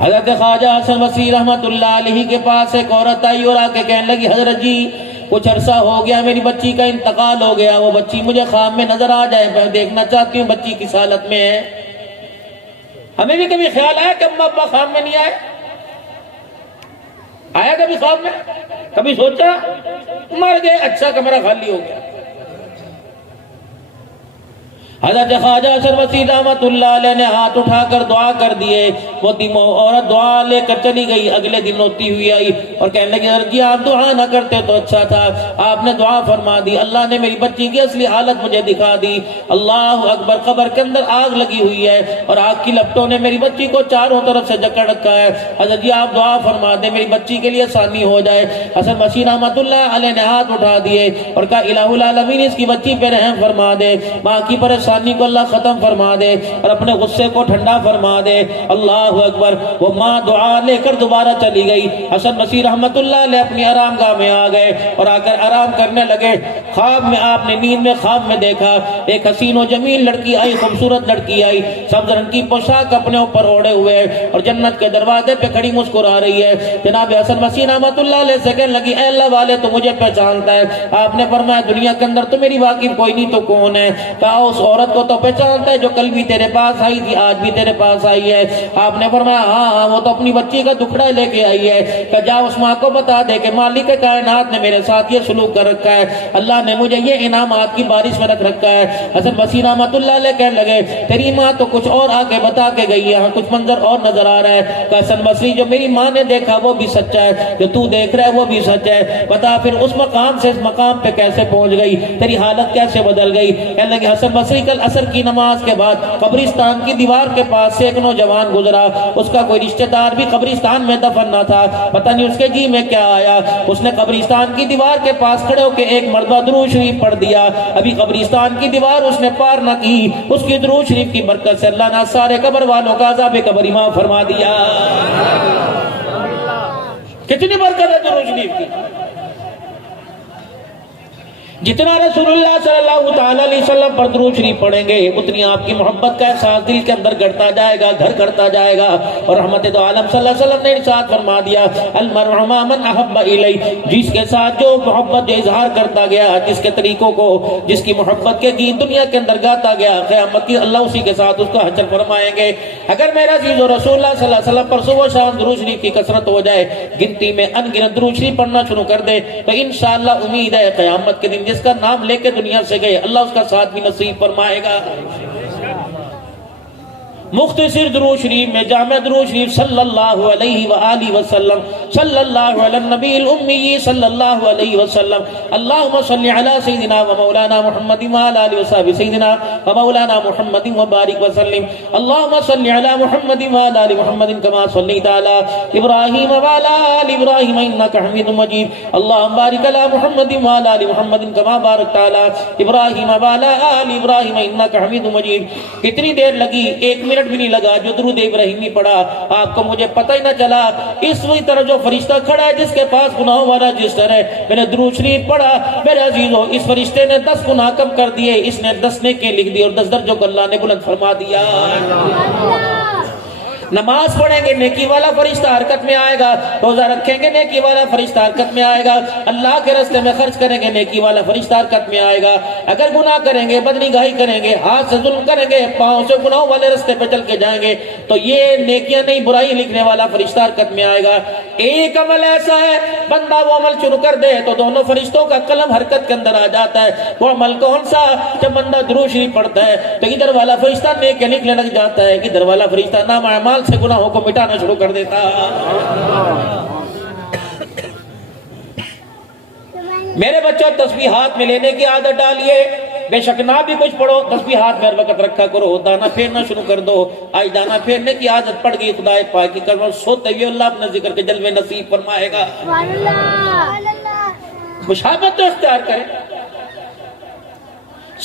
حضرت خواجہ حسن بصری رحمت اللہ علیہ کے پاس ایک عورت آئی اور آ کے کہنے لگی حضرت جی کچھ عرصہ ہو گیا میری بچی کا انتقال ہو گیا، وہ بچی مجھے خواب میں نظر آ جائے، میں دیکھنا چاہتی ہوں بچی کس حالت میں ہے۔ ہمیں بھی کبھی خیال آیا کہ اماں ابا خواب میں نہیں آئے؟ آیا کبھی خواب میں؟ کبھی سوچا مر گئے اچھا کمرہ خالی ہو گیا؟ حضرت خواجہ حسن بصری رحمت اللہ علیہ نے ہاتھ اٹھا کر دعا کر دیے، وہ عورت دعا لے کر چلی گئی، اگلے دن روتی ہوئی آئی اور کہنے لگی حضرت جی آپ دعا نہ کرتے تو اچھا تھا، آپ نے دعا فرما دی، اللہ نے میری بچی کی اصلی حالت مجھے دکھا دی۔ اللہ اکبر، قبر کے اندر آگ لگی ہوئی ہے اور آگ کی لپٹوں نے میری بچی کو چاروں طرف سے جکڑ رکھا ہے، حضرت جی آپ دعا فرما دیں میری بچی کے لیے آسانی ہو جائے۔ حسن بصری رحمت اللہ علیہ نے ہاتھ اٹھا دیے اور کہا الہ العالمین اس کی بچی پہ رحم فرما دے، ماں کی پریشانی کو اللہ ختم فرما دے اور اپنے غصے کو ٹھنڈا فرما دے۔ اللہ اکبر، وہ ماں دعا لے کر دوبارہ چلی گئی۔ حسن بصری رحمت اللہ علیہ اپنی آرام گاہ میں آ گئے اور آ کر آرام کرنے لگے۔ خواب میں آپ نے نیند میں خواب میں دیکھا ایک حسین و جمیل لڑکی آئی، خوبصورت لڑکی آئی، سبز رنگ کی پوشاک اپنے اوپر اوڑے ہوئے اور جنت کے دروازے پہ کھڑی مسکرا رہی ہے۔ جناب حسن بصری رحمت اللہ علیہ سے کہنے لگی اے اللہ والے تو مجھے پہچانتا ہے؟ آپ نے فرمایا دنیا کے اندر تو میری واقف کوئی نہیں تو کون ہے؟ کہا اس عورت کو تو پہچانتا ہے جو کل بھی تیرے پاس آئی تھی آج بھی تیرے پاس آئی ہے۔ آپ نے فرمایا ہاں وہ تو اپنی بچی کا دکھڑا لے کے آئی ہے، کہ جا اس ماں کو بتا دے کہ مالک کائنات نے میرے ساتھ یہ سلوک کر رکھا ہے، اللہ نے مجھے یہ انعامات کی بارش میں رکھ رکھا ہے۔ حسن بصری رحمت اللہ علیہ کہنے لگے تیری ماں تو کچھ اور آگے بتا کے گئی ہے، یہاں کچھ منظر اور نظر آ رہا ہے۔ کہ حسن بصری جو میری ماں نے دیکھا وہ بھی سچا ہے، جو تو دیکھ رہا ہے وہ بھی سچ ہے، بتا پھر اس مقام سے اس مقام پہ کیسے پہنچ گئی، تیری حالت کیسے بدل گئی؟ کہنے لگے حسن بصری کل عصر کی نماز کے بعد قبرستان کی دیوار کے پاس سے ایک نوجوان گزرا، اس کا کوئی رشتہ دار بھی قبرستان میں دفن نہ تھا، پتہ نہیں اس کے جی میں کیا آیا، اس نے قبرستان کی دیوار کے پاس کھڑے ہو کے ایک مرتبہ درود شریف پڑھ دیا، ابھی قبرستان کی دیوار اس نے پار نہ کی، اس کی درود شریف کی برکت سے اللہ نے سارے قبر والوں کا عذاب قبر معاف فرما دیا۔ کتنی برکت ہے درود شریف کی! جتنا رسول اللہ صلی اللہ تعالیٰ علیہ وسلم پر درود شریف پڑھیں گے اتنی آپ کی محبت کا احساس دل کے اندر گڑتا جائے گا، گھر کرتا جائے گا۔ اور رحمت دو عالم صلی اللہ علیہ وسلم نے ارشاد فرما دیا المرء مع من احب الی، جس کے ساتھ جو محبت جو اظہار کرتا گیا، جس کے طریقوں کو، جس کی محبت کے گیت دنیا کے اندر گاتا گیا، قیامت کی اللہ اسی کے ساتھ اس کا حشر فرمائیں گے۔ اگر میرا عزیز و رسول اللہ صلی اللہ علیہ وسلم پر صبح و شام درود شریف کی کثرت ہو جائے، گنتی میں ان گنت درود شریف پڑھنا شروع کر دے، تو انشاءاللہ امید ہے قیامت کے دن جس کا نام لے کے دنیا سے گئے اللہ اس کا ساتھ بھی نصیب فرمائے گا۔ مختصر درود شریف میں جامع درود شریف صلی اللہ علیہ وآلہ وسلم، صلی اللہ علی النبی الامی صلی اللہ علیہ وسلم، اللہم صلی علی سیدنا و مولانا محمد وعلی آلہ وصحبہ سیدنا و مولانا محمد وبارک وسلم، اللہم صلی علی محمد وعلی آلہ محمد کما صلیت علی ابراہیم وعلی آل ابراہیم انک حمید مجید، اللہم بارک علی محمد وعلی آل محمد کما بارکت علی ابراہیم وعلی آل ابراہیم انک حمید مجید۔ کتنی دیر لگی؟ 1 منٹ بھی نہیں لگا، جو درود ابراہیمی پڑھا آپ کو مجھے پتہ ہی نہ چلا۔ اس وہی طرح جو فرشتہ کھڑا ہے جس کے پاس گناہوں والا رجسٹر ہے، میں نے درود شریف پڑھا، میرے عزیزو اس فرشتے نے 10 گناہ کم کر دیے، اس نے 10 نیکی لکھ دی اور 10 درجوں کو اللہ نے بلند فرما دیا۔ نماز پڑھیں گے نیکی والا فرشتہ حرکت میں آئے گا، روزہ رکھیں گے نیکی والا فرشتہ حرکت میں آئے گا، اللہ کے راستے میں خرچ کریں گے نیکی والا فرشتہ حرکت میں آئے گا۔ اگر گناہ کریں گے، بدنگاہی کریں گے، ہاتھ سے ظلم کریں گے، پاؤں سے گناہوں والے راستے پہ چل کے جائیں گے تو یہ نیکیاں نہیں برائی لکھنے والا فرشتہ حرکت میں آئے گا۔ ایک عمل ایسا ہے بندہ وہ عمل شروع کر دے تو دونوں فرشتوں کا قلم حرکت کے اندر آ جاتا ہے۔ وہ عمل کون سا؟ جب بندہ درود شریف پڑھتا ہے تو ادھر والا فرشتہ نیکی لکھنے لگ جاتا ہے، ادھر والا فرشتہ نام اعمال سے گناہوں کو مٹانا شروع کر دیتا۔ میرے بچوں تسبیح ہاتھ میں لینے کی عادت ڈالیے، بے شک نہ بھی کچھ پڑھو تسبیح ہاتھ میں ہر وقت رکھا کرو، دانا پھیرنا شروع کر دو۔ آج دانا پھیرنے کی عادت پڑ گئی، خدا پاک کی کرم سوتے ہوئے اللہ اپنا ذکر کے جلوے نصیب فرمائے گا۔ مشابہت تو اختیار کریں۔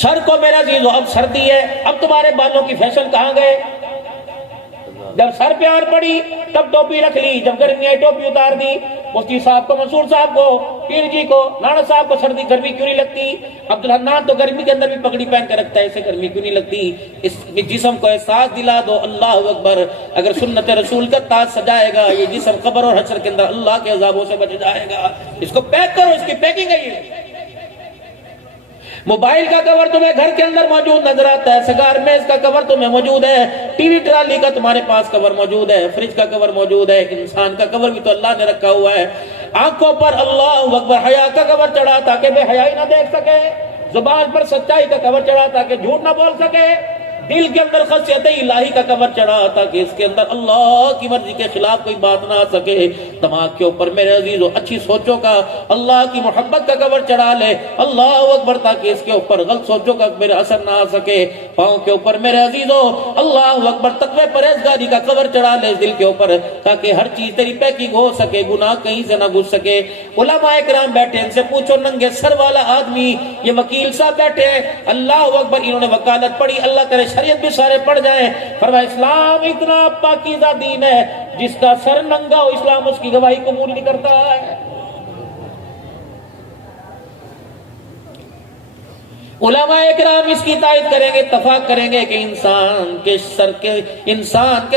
سر کو میرا عزیزو اب سردی ہے، اب تمہارے بالوں کی فیشن کہاں گئے؟ جب سر پہ آن پڑی تب ٹوپی رکھ لی، جب گرمی آئی ٹوپی اتار دی۔ مفتی صاحب کو، منصور صاحب کو، پیر جی کو، رانا صاحب کو سردی گرمی کیوں نہیں لگتی؟ عبدالحنان تو گرمی کے اندر بھی پگڑی پہن کے رکھتا ہے، اسے گرمی کیوں نہیں لگتی؟ اس جسم کو احساس دلا دو، اللہ اکبر، اگر سنت رسول کا تاج سجائے گا یہ جسم قبر اور حشر کے اندر اللہ کے عذابوں سے بچ جائے گا۔ اس کو پیک کرو، اس کی پیکنگ ہے یہ۔ موبائل کا کور تمہیں گھر کے اندر موجود نظر آتا ہے، سگار میز کا کور تمہیں موجود ہے، ٹی وی ٹرالی کا تمہارے پاس کور موجود ہے، فریج کا کور موجود ہے، انسان کا کور بھی تو اللہ نے رکھا ہوا ہے۔ آنکھوں پر اللہ اکبر حیا کا کور چڑھا تاکہ بے حیائی نہ دیکھ سکے، زبان پر سچائی کا کور چڑھا تاکہ جھوٹ نہ بول سکے، دل کے اندر خشیت الہی کا کور چڑھا تاکہ اس کے اندر اللہ کی مرضی کے خلاف کوئی بات نہ آ سکے۔ دماغ کے اوپر میرے عزیزو اچھی سوچوں کا، اللہ کی محبت کا کور چڑھا لے، اللہ اکبر، تاکہ اس کے اوپر غلط سوچوں کا میرا اثر نہ آ سکے۔ پاؤں کے اوپر میرے عزیزو اللہ اکبر تقوی پرہیزگاری کا کور چڑھا لے دل کے اوپر، تاکہ ہر چیز تیری پیکنگ ہو سکے، گناہ کہیں سے نہ گھس سکے۔ علماء کرام بیٹھے، ان سے پوچھو، ننگے سر والا آدمی، یہ وکیل صاحب بیٹھے ہیں، اللہ اکبر، انہوں نے وکالت پڑھی، اللہ کرے شریعت بھی سارے پڑھ جائیں۔ فرمایا اسلام اتنا پاکیزہ دین ہے، جس کا سر ننگا ہو اسلام اس کی گواہی قبول نہیں کرتا ہے۔ علماء اکرام اس کی تائید کریں گے، اتفاق کریں گے کہ انسان کے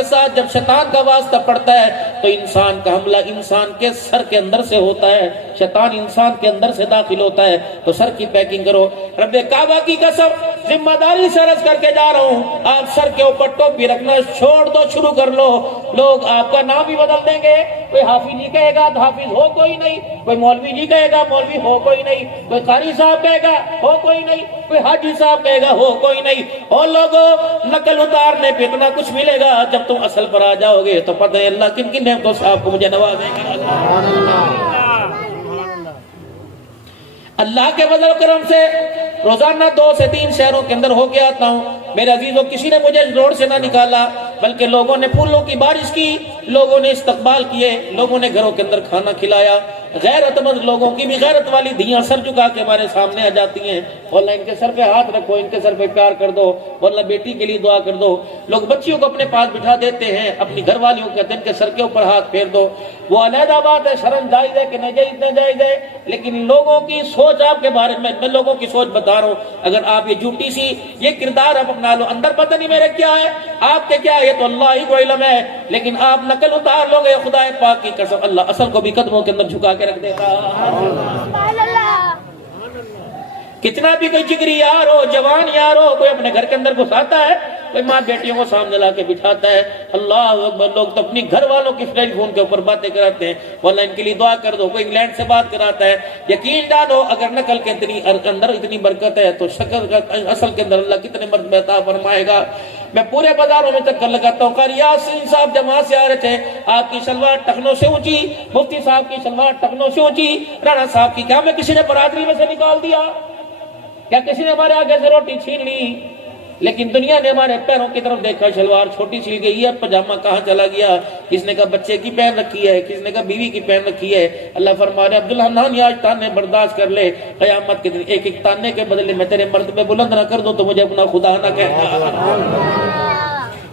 ساتھ جب شیطان کا واسطہ پڑتا ہے تو انسان کا حملہ انسان کے سر کے اندر سے ہوتا ہے، شیطان انسان کے اندر سے داخل ہوتا ہے۔ تو سر کی پیکنگ کرو، رب کعبہ کی قسم ذمہ داری سے عرض کر کے جا رہا ہوں، آپ سر کے اوپر ٹوپی رکھنا چھوڑ دو، شروع کر لو، لوگ آپ کا نام بھی بدل دیں گے۔ کوئی حافظ جی کہے گا تو حافظ ہو کوئی نہیں، کوئی مولوی جی کہے گا مولوی ہو کوئی نہیں، کوئی قاری صاحب کہے گا ہو کوئی نہیں، کوئی حاجی صاحب کہے گا ہو کوئی نہیں۔ اور لوگوں نقل اتارنے پہ اتنا کچھ ملے گا، جب تم اصل پر آ جاؤ گے تو پتہ ہے اللہ کن کن نعمتوں سے آپ کو مجھے نوازے گا۔ اللہ کے فضل و کرم سے روزانہ 2 سے 3 شہروں کے اندر ہو کے آتا ہوں۔ میرے عزیزوں کسی نے مجھے روڈ سے نہ نکالا، بلکہ لوگوں نے پھولوں کی بارش کی، لوگوں نے استقبال کیے، لوگوں نے گھروں کے اندر کھانا کھلایا۔ غیرت مند لوگوں کی بھی غیرت والی دھیاں سر جھکا کے ہمارے سامنے آ جاتی ہیں، واللہ ان کے سر پہ ہاتھ رکھو، ان کے سر پہ پیار کر دو، واللہ بیٹی کے لیے دعا کر دو۔ لوگ بچیوں کو اپنے پاس بٹھا دیتے ہیں، اپنی گھر والیوں کو کہتے ہیں ان کے سر کے اوپر ہاتھ پھیر دو۔ وہ علیحدہ بات ہے، شرم جائز ہے کہ ناجائز ہے، لیکن لوگوں کی سوچ آپ کے بارے میں لوگوں کی سوچ بتا رہا ہوں۔ اگر آپ یہ جھوٹی سی یہ کردار آپ اپنا لو، اندر پتہ نہیں میرے کیا ہے، آپ کے کیا ہے، یہ تو اللہ ہی کو علم ہے، لیکن آپ نقل اتار لو گے، خدا پاک کی قسم اللہ اصل کو بھی قدموں کے اندر جھکا کے رکھ دیتا۔ کتنا بھی کوئی جگری یار ہو، جوان یار ہو، کوئی اپنے گھر کے اندر گھساتا ہے، کوئی ماں بیٹیوں کو سامنے لا کے بٹھاتا ہے، اللہ اکبر، لوگ تو اپنی گھر والوں کی ٹیلی فون کے اوپر باتیں کراتے ہیں، واللہ ان کے لیے دعا کر دو۔ کوئی انگلینڈ سے بات کراتا ہے، یقین جانو اگر نقل کے اندر اتنی برکت ہے تو شکل کا اصل کے اندر اللہ کتنے مرتبہ عطا فرمائے گا۔ میں پورے بازاروں میں چکر لگاتا ہوں، قاری یاسین صاحب جماعت سے آ رہے تھے، آپ کی شلوار ٹخنوں سے اونچی، مفتی صاحب کی شلوار ٹخنوں سے اونچی، رانا صاحب کی، کیا میں کسی نے برادری میں سے نکال دیا؟ کیا کسی نے ہمارے آگے سے روٹی چھین لی؟ لیکن دنیا نے ہمارے پیروں کی طرف دیکھا، شلوار چھوٹی سی گئی ہے، پجامہ کہاں چلا گیا، کس نے کہا بچے کی پہن رکھی ہے، کس نے کہا بیوی کی پہن رکھی ہے۔ اللہ فرما رہے عبدالحنان آج تانے برداشت کر لے، قیامت کے دن ایک ایک تانے کے بدلے میں تیرے مرتبے بلند نہ کر دو تو مجھے اپنا خدا نہ کہنا۔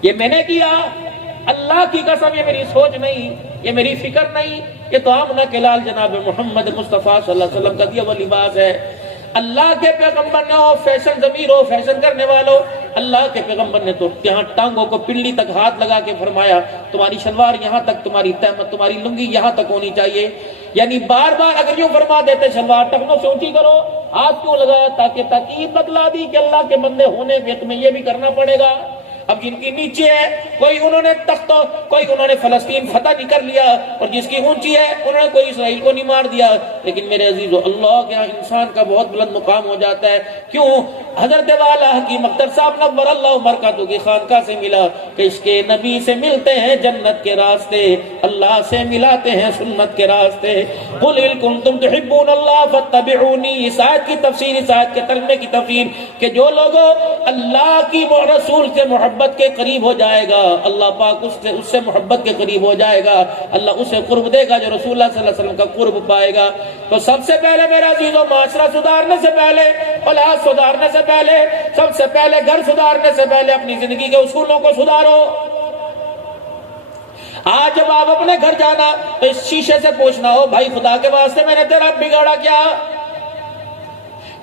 یہ میں نے کیا، اللہ کی قسم یہ میری سوچ نہیں، یہ میری فکر نہیں، یہ تو آمنہ کے لال جناب محمد مصطفیٰ صلی اللہ علیہ وسلم کا دیا ہوا لباس ہے۔ اللہ کے پیغمبر نے ہو فیشن ضمیر ہو فیشن کرنے والوں، اللہ کے پیغمبر نے تو یہاں ٹانگوں کو پنڈلی تک ہاتھ لگا کے فرمایا تمہاری شلوار یہاں تک، تمہاری تہمت، تمہاری لنگی یہاں تک ہونی چاہیے۔ یعنی بار بار اگر یوں فرما دیتے شلوار ٹخنوں سے اونچی کرو، ہاتھ کیوں لگایا؟ تاکہ تاکید بتلا دی کہ اللہ کے بندے ہونے میں تمہیں یہ بھی کرنا پڑے گا۔ اب جن کی نیچے ہے، کوئی انہوں نے تختوں، کوئی انہوں نے فلسطین فتح نہیں کر لیا، اور جس کی اونچی ہے انہوں نے کوئی اسرائیل کو نہیں مار دیا، لیکن میرے عزیزو اللہ کے ہاں انسان کا بہت بلند مقام ہو جاتا ہے۔ کیوں؟ حضرت والا حکیم اختر صاحب نور اللہ مرکاتہ کی خانقاہ سے ملا کہ اس کے نبی سے ملتے ہیں جنت کے راستے، اللہ سے ملاتے ہیں سنت کے راستے۔ قل ان کنتم تحبون اللہ فاتبعونی، اس آیت کی تفسیر، اس آیت کے ترجمے کی تفسیر کہ جو لوگوں اللہ کی رسول سے محبت کے قریب ہو جائے گا، اللہ پاک اس سے محبت کے قریب ہو جائے گا، اللہ اسے قرب دے گا جو رسول اللہ صلی اللہ علیہ وسلم کا قرب پائے گا۔ تو سب سے پہلے میرا عزیزو معاشرہ سدھارنے سے پہلے، اولاد سدھارنے سے پہلے، سب سے پہلے گھر سدھارنے سے پہلے اپنی زندگی کے اصولوں کو سدھارو۔ آج جب آپ اپنے گھر جانا تو اس شیشے سے پوچھنا ہو بھائی خدا کے واسطے میں نے تیرا بگاڑا کیا؟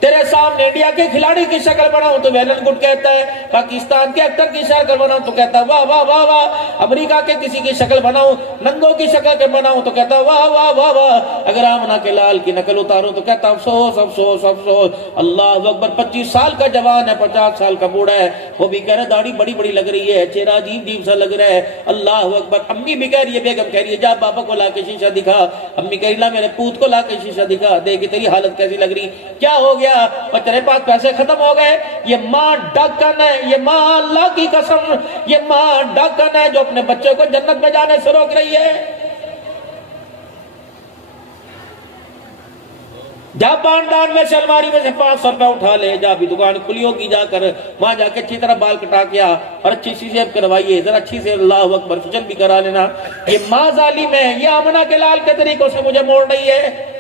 تیرے سامنے انڈیا کے کھلاڑی کی شکل بناؤں تو ویلن گڈ کہتا ہے، پاکستان کے ایکٹر کی شکل بناؤں تو کہتا ہے واہ واہ واہ واہ، امریکہ کے کسی کی شکل بناؤں، ننگوں کی شکل بناؤں تو کہتا ہے واہ واہ واہ واہ، اگر آمنہ کے لال کی نقل اتاروں تو کہتا افسوس افسوس افسوس۔ اللہ اکبر، 25 سال کا جوان ہے، 50 سال کا بوڑھا ہے، وہ بھی کہہ رہا ہے داڑھی بڑی بڑی لگ رہی ہے، چہرہ عجیب عجیب سا لگ رہا ہے۔ اللہ اکبر، امی بھی کہہ رہی ہے، بیگم کہہ رہی ہے جا بابا کو لا کے شیشہ دکھا، امی کہہ رہی لا میرے پوت کو لا کے شیشہ دکھا، دیکھ تیری حالت کیسی لگ رہی، کیا ہو گیا؟ تیرے پاس پیسے ختم ہو گئے؟ یہ ماں ڈاکن ہے، یہ ماں اللہ کی قسم، یہ ماں ڈاکن ہے جو اپنے بچے کو جنت میں جانے سے روک رہی ہے۔ جا پانڈان میں سے الماری میں سے 500 روپے اٹھا لے، جا بھی دکان کھلی ہوگی جا کر وہاں جا کے اچھی طرح بال کٹا کے آ اور اچھی سی شیو کروائیے، ذرا اچھی سے اللہ اکبر فجل بھی کرا لینا۔ یہ ماں ظالم ہے، یہ آمنہ کے لال کے طریقوں سے مجھے موڑ رہی ہے۔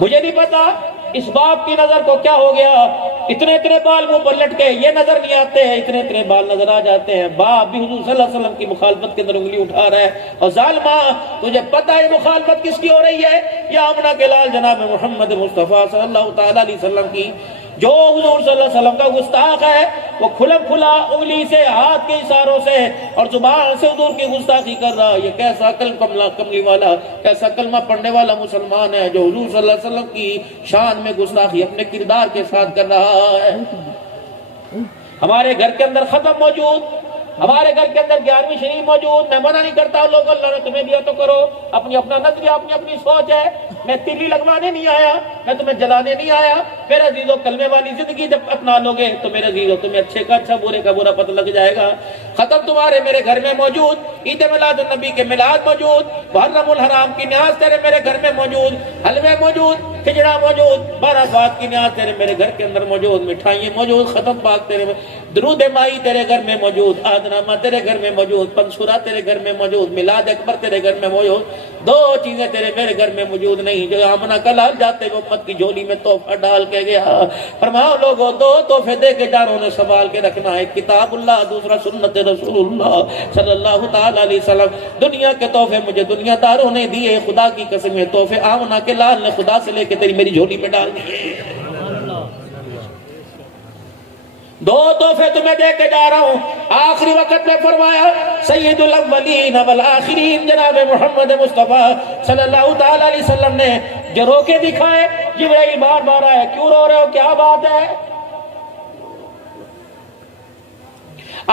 مجھے نہیں پتا اس باپ کی نظر کو کیا ہو گیا، اتنے اتنے بال منہ پر لٹکے، یہ نظر نہیں آتے ہیں، اتنے اتنے بال نظر آ جاتے ہیں۔ باپ بھی حضور صلی اللہ علیہ وسلم کی مخالفت کے اندر انگلی اٹھا رہا ہے، اور ظالمہ تجھے پتہ ہے مخالفت کس کی ہو رہی ہے؟ یہ آمنہ کے لال جناب محمد مصطفیٰ صلی اللہ تعالیٰ علیہ وسلم کی، جو حضور صلی اللہ علیہ وسلم کا گستاخ ہے، وہ کھلم کھلا انگلی سے، ہاتھ کے اشاروں سے اور زبان سے حضور کی گستاخی کر رہا۔ یہ کیسا کملی والا، کیسا کلمہ پڑھنے والا مسلمان ہے جو حضور صلی اللہ علیہ وسلم کی شان میں گستاخی اپنے کردار کے ساتھ کر رہا ہے۔ ہمارے گھر کے اندر ختم موجود، ہمارے گھر کے اندر 11ویں شریف موجود، میں منع نہیں کرتا لوگ، اللہ نے تمہیں دیا تو کرو، اپنی اپنا نظریہ، اپنی اپنی سوچ ہے، میں تیلی لگوانے نہیں آیا، میں تمہیں جلانے نہیں آیا۔ میرے عزیزو کلمے والی زندگی جب اپنا لوگے تو میرے عزیزو تمہیں اچھے کا اچھا، برے کا برا پتہ لگ جائے گا۔ ختم تمہارے میرے گھر میں موجود، عید میلاد النبی کے میلاد موجود، محرم الحرام کی نیاز تیرے میرے گھر میں موجود، حلوے موجود، کھجڑا موجود، بارہات کی نیاز تیرے میرے گھر کے اندر موجود، مٹھائیاں موجود، ختم پاک تیرے میں، درود مائی تیرے گھر میں موجود، آدنامہ تیرے گھر میں موجود، پنسورہ تیرے گھر میں موجود، میلاد اکبر تیرے گھر میں موجود۔ دو چیزیں تیرے میرے گھر میں موجود نہیں جو آمنہ کا لال جاتے وہ امت کی جھولی میں تحفہ ڈال کے گیا۔ فرماؤ لوگوں دو تحفے دے کے جاروں نے سنبھال کے رکھنا ہے، کتاب اللہ، دوسرا سنت رسول اللہ صلی اللہ تعالی علیہ وسلم۔ دنیا کے تحفے مجھے دنیا داروں نے دیے، خدا کی قسم ہے تحفے آمنہ کے لال نے خدا سے لے کے تیری میری جھولی میں ڈال دیے۔ دو تحفے تمہیں دے کے جا رہا ہوں، آخری وقت میں فرمایا سید الاولین والآخرین جناب محمد مصطفیٰ صلی اللہ تعالی علیہ وسلم نے جو رو کے دکھائے، جبرائیل بار بار آئے، کیوں رو رہے ہو، کیا بات ہے؟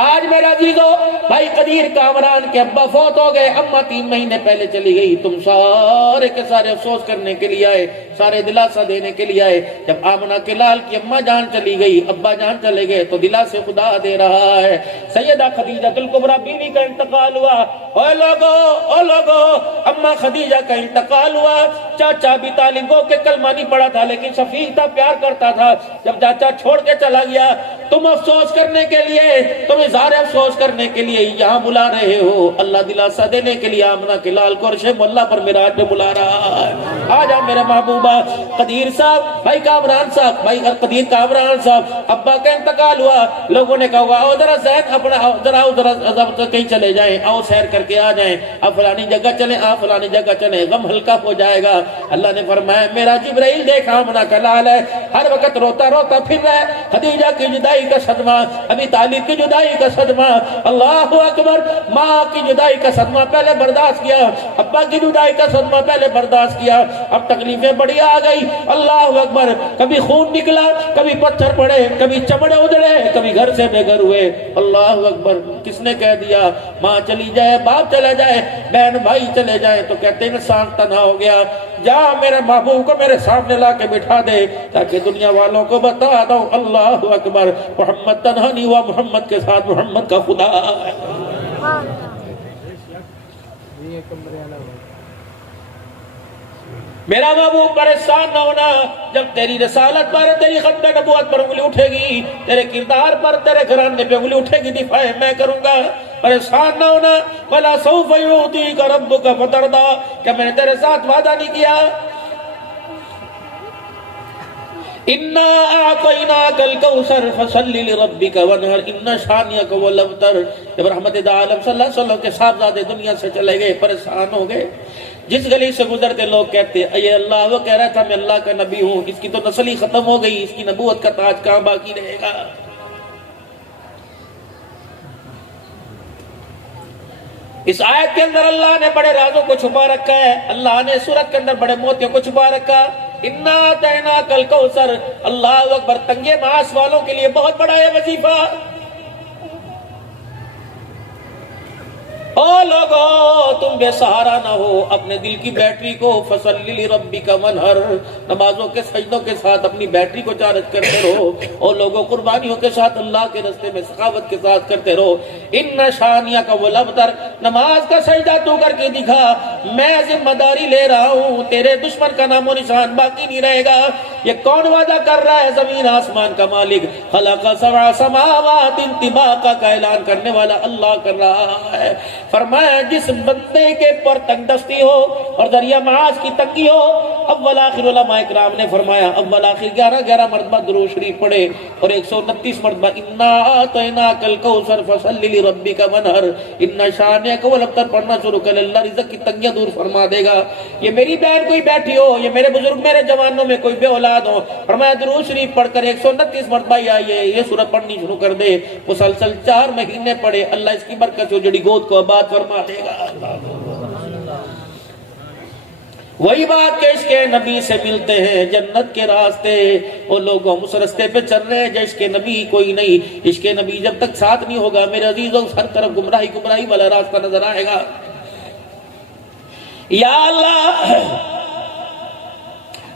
آج میرا عزیزو بھائی قدیر کامران کے ابا فوت ہو گئے، اماں 3 مہینے پہلے چلی گئی، تم سارے کے سارے افسوس کرنے کے لیے آئے، سارے دلاسا دینے کے لیے آئے۔ جب آمنہ کے لال کی اماں جان چلی گئی، ابا جان چلے گئے تو دلا سے خدا دے رہا ہے۔ سیدہ خدیجہ الکبریٰ بیوی کا انتقال ہوا، اے لوگو اماں خدیجہ کا انتقال ہوا۔ چاچا ابی طالب کو کہ کلمہ نہیں پڑا تھا لیکن شفیق تھا، پیار کرتا تھا، جب چاچا چھوڑ کے چلا گیا، تم افسوس کرنے کے لیے، تم اظہار افسوس کرنے کے لیے یہاں بلا رہے ہو، اللہ دلاسا دینے کے لیے آمنہ کے لال کو عرش مولا پر معراج پہ بلا رہا ہے۔ آ جا میرے محبوبہ قدیر صاحب، بھائی کامران صاحب، بھائی قدیر کامران صاحب، ابا کا انتقال ہوا، لوگوں نے کہا آؤ ذرا زید اپنا ذرا کہیں چلے جائیں، آؤ سیر کر کے آ جائیں، آپ فلانی جگہ چلیں، آپ فلانی جگہ چلیں، غم ہلکا ہو جائے گا۔ اللہ نے فرمایا میرا جبرائیل دیکھ آمنہ کا لال ہے، ہر وقت روتا روتا پھر رہا ہے، خدیجہ کی جدائی کا صدمہ، ابی طالب کی جدائی کا صدمہ، اللہ اکبر، ماں کی جدائی کا صدمہ پہلے برداشت کیا، ابا کی جدائی کا صدمہ پہلے برداشت کیا، اب تکلیفیں بڑی آ گئی، اللہ اکبر، کبھی خون نکلا، کبھی پتھر پڑے، کبھی چمڑے ادھڑے، کبھی گھر سے بے گھر ہوئے، اللہ اکبر۔ کس نے کہہ دیا ماں چلی جائے، باپ چلے جائے، بہن بھائی چلے جائے تو کہتے ہیں انسان تنہا ہو گیا، جا میرے محبوب کو میرے سامنے لا کے بٹھا دے تاکہ دنیا والوں کو بتا دو، اللہ اکبر، محمد تنہا نہیں ہوا، محمد کے ساتھ محمد کا خدا ہے۔ میرا محبوب پریشان نہ ہونا، جب تیری رسالت پر، تیری ختم نبوت پر انگلی اٹھے گی، تیرے کردار پر، تیرے گھرانے پہ انگلی اٹھے گی، دفاع میں کروں گا، پریشان نہ ہونا۔ وَلَا سَوْفَ يُعْطِيكَ رَبُّكَ فَتَرْضَىٰ، کیا میں نے تیرے ساتھ وعدہ نہیں کیا؟ انا اعطیناک الکوثر فصلی لربک وانحر ان شانئک هو الابتر. جب رحمت عالم صلی اللہ علیہ وسلم کے صاحبزادے دنیا سے چلے گئے، پریشان ہو گئے، جس گلی سے گزرتے لوگ کہتے اے اللہ، وہ کہہ رہا تھا میں اللہ کا نبی ہوں، اس کی تو نسل ہی ختم ہو گئی، اس کی نبوت کا تاج کہاں باقی رہے گا. اس آیت کے اندر اللہ نے بڑے رازوں کو چھپا رکھا ہے. اللہ نے سورت کے اندر بڑے موتیوں کو چھپا رکھا. انا اعطیناک الکوثر. اللہ اکبر. تنگے معاش والوں کے لیے بہت بڑا ہے وظیفہ. او لوگو، تم بے سہارا نہ ہو، اپنے دل کی بیٹری کو فصلی لربک وانحر، نمازوں کے سجدوں کے ساتھ اپنی بیٹری کو چارج کرتے رہو. اور لوگوں قربانیوں کے ساتھ اللہ کے راستے میں سخاوت کے ساتھ کرتے رہو. ان شانئک هو الابتر. نماز کا سجدہ تو کر کے دکھا، میں ذمہ داری لے رہا ہوں، تیرے دشمن کا نام و نشان باقی نہیں رہے گا. یہ کون وعدہ کر رہا ہے؟ زمین آسمان کا مالک. خلق سبع سماوات طباقا کا اعلان کرنے والا اللہ کر رہا ہے. فرمایا جس بندے کے پر تنگ دستی ہو اور ذریعہ معاش کی تنگی ہو، اول آخر علماء اکرام نے فرمایا اول آخر 11 مرتبہ درود شریف پڑھے اور 129 مرتبہ انا اعطیناک الکوثر فصلی لربک وانحر ان شانئک هو الابتر پڑھنا شروع کر. اللہ رزق کی تنگیاں دور فرما دے گا. یہ میری بہن کوئی بیٹھی ہو، یہ میرے بزرگ میرے جوانوں میں کوئی بے اولاد ہو، فرمایا درود شریف پڑھ کر 129 مرتبہ یہ سورت پڑھنی شروع کر دے. مسلسل 4 مہینے پڑھے، اللہ اس کی برکت سے جڑی گود کو آباد فرما دے گا. وہی بات کہ عشق نبی سے ملتے ہیں جنت کے راستے. وہ لوگ ہم اس راستے پہ چل رہے ہیں جو عشق نبی کوئی نہیں. عشق نبی جب تک ساتھ نہیں ہوگا میرے عزیزوں، ہر طرف گمراہی والا راستہ نظر آئے گا. یا اللہ،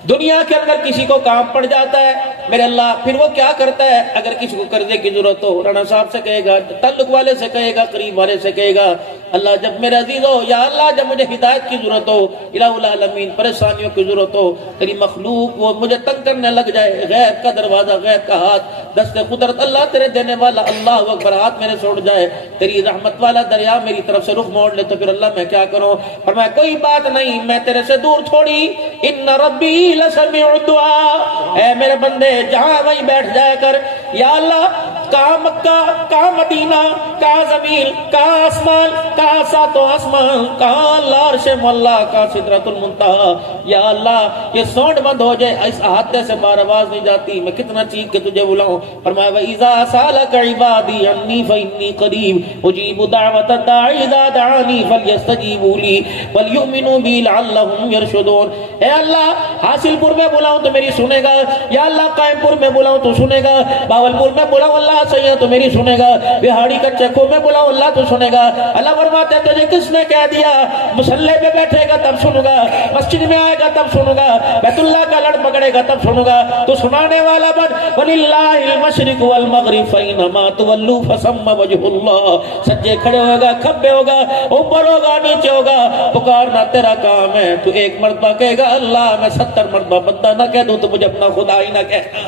دنیا کے اندر کسی کو کام پڑ جاتا ہے میرے اللہ، پھر وہ کیا کرتا ہے؟ اگر کسی کو قرضے کی ضرورت ہو، رانا صاحب سے کہے گا، تعلق والے سے کہے گا، قریب والے سے کہے گا. اللہ جب میرے عزیز ہو، یا اللہ جب مجھے ہدایت کی ضرورت ہو، الہ العالمین پریشانیوں کی ضرورت ہو، تیری مخلوق وہ مجھے تنگ کرنے لگ جائے، غیب کا دروازہ، غیب کا ہاتھ، دست قدرت اللہ تیرے دینے والا، اللہ اکبر، ہاتھ میرے چھوڑ جائے، تیری رحمت والا دریا میری طرف سے رخ موڑ لے، تو پھر اللہ میں کیا کروں؟ فرمایا کوئی بات نہیں، میں تیرے سے دور تھوڑی. ان ربی لسمیع الدعاء. اے میرے بندے جہاں وہیں بیٹھ جایا کر. یا اللہ کہاں مکہ، کہاں مدینہ، کہاں زمین، کہاں آسمان، کہاں ساتوں آسمان، کہاں اللہ عرش مولا، کہاں سدرۃ المنتہا. یا اللہ یہ سونڈ بند ہو جائے، اس احاطے سے باہر آواز نہیں جاتی، میں کتنا چیخ کے تجھے بلاؤں. فرمایا وَإِذَا سَأَلَكَ عِبَادِي عَنِّي فَإِنِّي قَرِيبٌ أُجِيبُ دَعْوَةَ الدَّاعِ إِذَا دَعَانِي فَلْيَسْتَجِيبُوا لِي وَلْيُؤْمِنُوا بِي لَعَلَّهُمْ يَرْشُدُونَ. اے اللہ حاصل پور میں بلاؤں تو میری سنے گا. یا اللہ قائم پور میں بلاؤں تو سنے گا. باولپور میں بلاؤں اللہ سید تو میری سنے گا. بہاڑی کا چکو میں بلاؤں اللہ تو سنے گا. اللہ فرماتے ہیں تجھے کس نے کہہ دیا؟ مسلح میں بیٹھے گا تب سنوں گا، مسجد میں آئے گا تب سنوں گا، بیت اللہ کا لڑ پکڑے گا تب سنوں گا. تو سنانے والا بن. وَلِلَّهِ الْمَشْرِقُ وَالْمَغْرِبُ فَإِنَّمَا تُوَلُّوا فَثَمَّ وَجْهُ اللَّهِ. سجے کھڑے ہوگا، کھبے ہوگا، اوپر ہوگا، نیچے ہوگا، پکارنا تیرا کام ہے. تو ایک مرتبہ کہے گا اللہ، میں 70 مرتبہ بندہ نہ کہہ دوں تو مجھے اپنا خدا ہی نہ کہنا.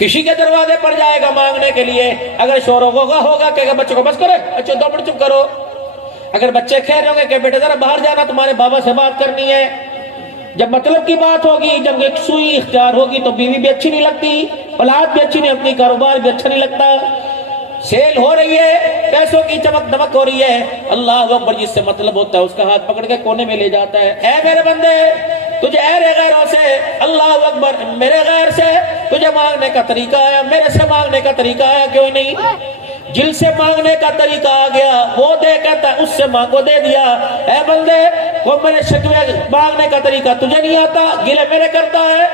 کسی کے دروازے پر جائے گا مانگنے کے لیے، اگر شور ہوگا کہے گا بچوں کو بس کرے، بچوں 2 منٹ چپ کرو. اگر بچے کہہ رہے ہوں گے کہ بیٹے ذرا باہر جانا، تمہارے بابا سے بات کرنی ہے. جب مطلب کی بات ہوگی، جب ایک سوئی اختیار ہوگی تو بیوی بھی اچھی نہیں لگتی، اولاد بھی اچھی نہیں لگتی، کاروبار بھی اچھا نہیں لگتا. سیل ہو رہی ہے، پیسوں کی چمک دمک ہو رہی ہے، اللہ اکبر جس سے مطلب ہوتا ہے اس کا ہاتھ پکڑ کے کونے میں لے جاتا ہے. اے میرے بندے تجھے ایرے غیروں سے، اللہ اکبر، میرے غیر سے تجھے مانگنے کا طریقہ آیا، میرے سے مانگنے کا طریقہ آیا کیوں نہیں؟ جل سے مانگنے کا طریقہ آ گیا، وہ دے کہتا ہے اس سے مانگو، دے دیا. اے بندے وہ میرے شکوے مانگنے کا طریقہ تجھے نہیں آتا، گلے میرے کرتا ہے.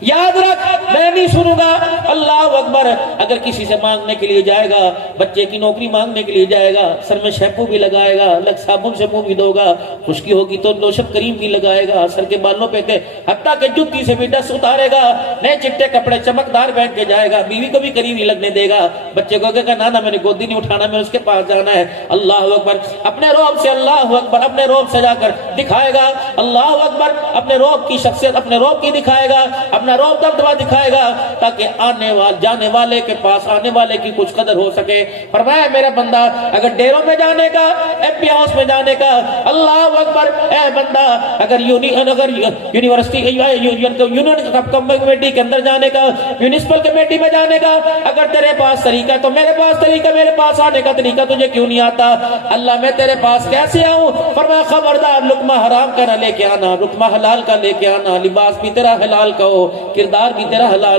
یاد رکھ میں نہیں سنوں گا. اللہ اکبر. اگر کسی سے مانگنے کے لیے جائے گا، بچے کی نوکری مانگنے کے لیے جائے گا، سر میں شیمپو بھی لگائے گا، لگ صابن سے منہ بھی دھو گا، خشکی ہوگی تو لوشن کریم بھی لگائے گا، سر کے بالوں پہ حتیٰ کہ جوتی سے بھی ڈس اتارے گا، نئے چٹے کپڑے چمکدار پہن کے جائے گا، بیوی کو بھی قریب نہیں لگنے دے گا. بچے کو کہے گا نانا میں نے گودی نہیں اٹھانا، میں اس کے پاس جانا ہے. اللہ اکبر. اپنے روب سے، اللہ اکبر، اپنے روب سے جا کر دکھائے گا. اللہ اکبر. اپنے روب کی شخصیت اپنے روب کی دکھائے گا، اپنا روب دبدبا دکھائے گا، تاکہ آنے والے جانے والے کے پاس آنے والے کی کچھ قدر ہو سکے۔ فرمایا میرا بندہ اگر ڈیروں میں جانے کا، ایم پی ہاؤس میں جانے کا، اللہ اکبر، اے بندہ اگر یونیورسٹی یونین کمیٹی کے اندر جانے کا، میونسپل کمیٹی میں جانے کا اگر تیرے پاس طریقہ تو میرے پاس طریقہ، میرے پاس آنے کا طریقہ تجھے کیوں نہیں آتا؟ اللہ میں تیرے پاس کیسے آؤں؟ فرمایا خبردار لقمہ حرام کا نہ لے کے آنا، لقمہ حلال کا لے کے آنا، لباس بھی تیرا حلال کا ہو، کردار بھی تیرا حلال